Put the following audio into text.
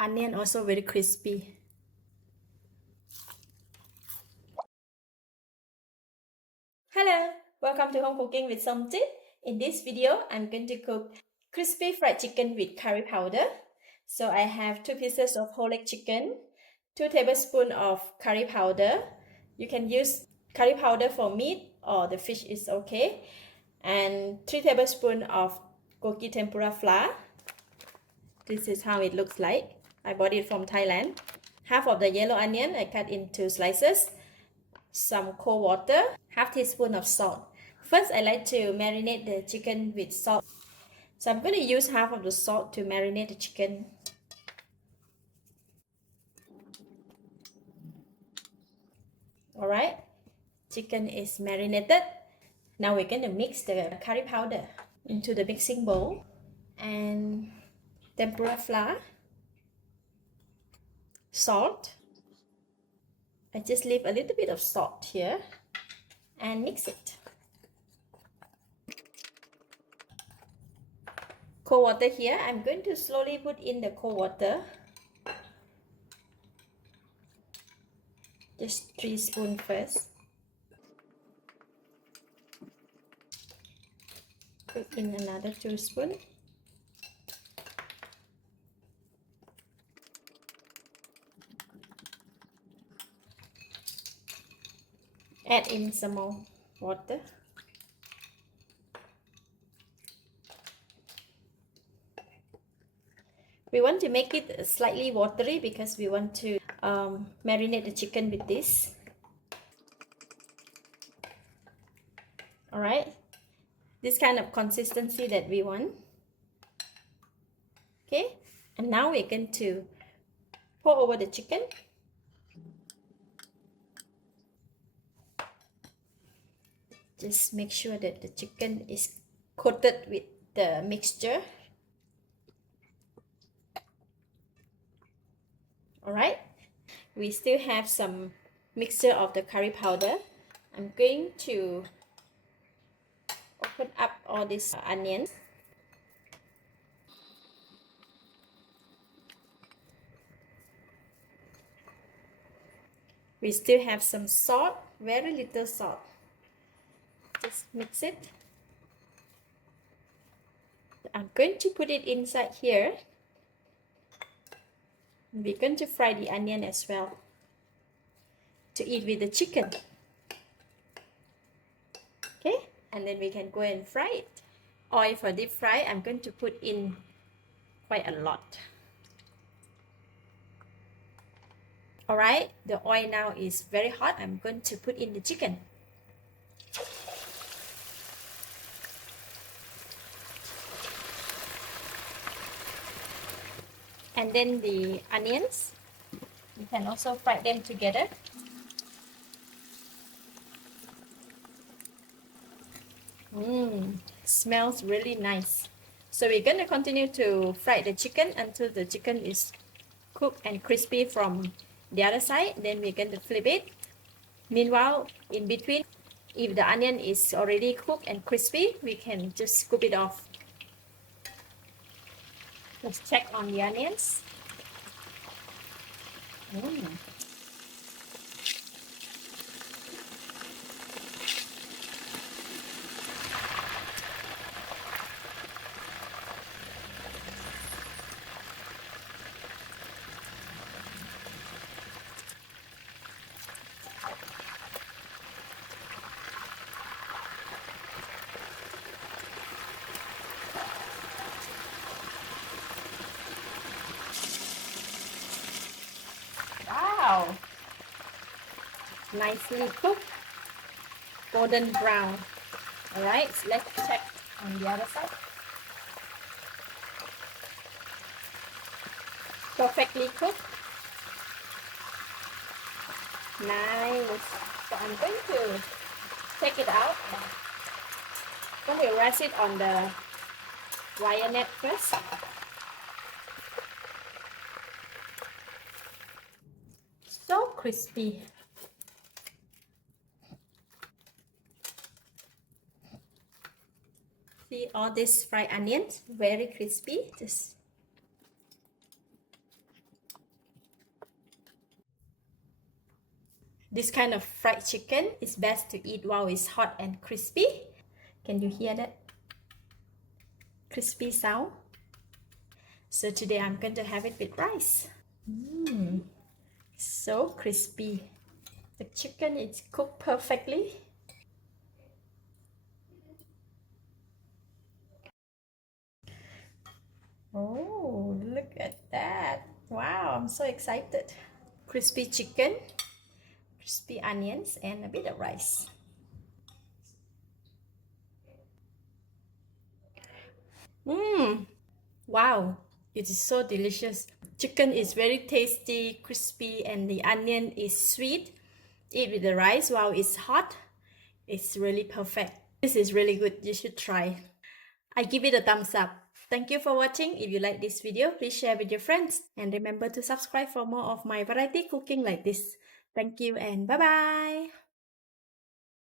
onion also very crispy. Hello, welcome to Home Cooking with Somjit. In this video, I'm going to cook crispy fried chicken with curry powder. So I have 2 pieces of whole leg chicken, 2 tablespoons of curry powder. You can use curry powder for meat or the fish is okay. And 3 tablespoons of Gogi Tempura Flour. This is how it looks like. I bought it from Thailand. Half of the yellow onion I cut into slices. Some cold water, half teaspoon of salt. First, I like to marinate the chicken with salt. So I'm going to use half of the salt to marinate the chicken. Alright, chicken is marinated. Now we're going to mix the curry powder into the mixing bowl and tempura flour, salt. I just leave a little bit of salt here and mix it. Cold water here. I'm going to slowly put in the cold water. Just 3 spoons first. Put in another 2 spoons. Add in some more water. We want to make it slightly watery because we want to marinate the chicken with this. Alright, this kind of consistency that we want. Okay, and now we're going to pour over the chicken. Just make sure that the chicken is coated with the mixture. Alright, we still have some mixture of the curry powder. I'm going to open up all these onions. We still have some salt, very little salt. Just mix it. I'm going to put it inside here. We're going to fry the onion as well to eat with the chicken. Okay, and then we can go and fry it. Oil for deep fry, I'm going to put in quite a lot. Alright, the oil now is very hot. I'm going to put in the chicken. And then the onions, you can also fry them together. Smells really nice. So we're going to continue to fry the chicken until the chicken is cooked and crispy from the other side. Then we're going to flip it. Meanwhile, in between, if the onion is already cooked and crispy, we can just scoop it off. Let's check on the onions. Wow! Nicely cooked, golden brown. Alright, so let's check on the other side. Perfectly cooked. Nice. So I'm going to take it out. I'm going to rest it on the wire net first. So crispy. See all these fried onions, very crispy. Just This kind of fried chicken is best to eat while it's hot and crispy. Can you hear that crispy sound? So today I'm going to have it with rice. So crispy. The chicken is cooked perfectly. Oh, look at that. Wow, I'm so excited. Crispy chicken, crispy onions, and a bit of rice. Wow, it is so delicious. Chicken is very tasty, crispy, and the onion is sweet. Eat with the rice while it's hot. It's really perfect. This is really good. You should try. I give it a thumbs up. Thank you for watching. If you like this video, please share with your friends. And remember to subscribe for more of my variety cooking like this. Thank you and bye-bye.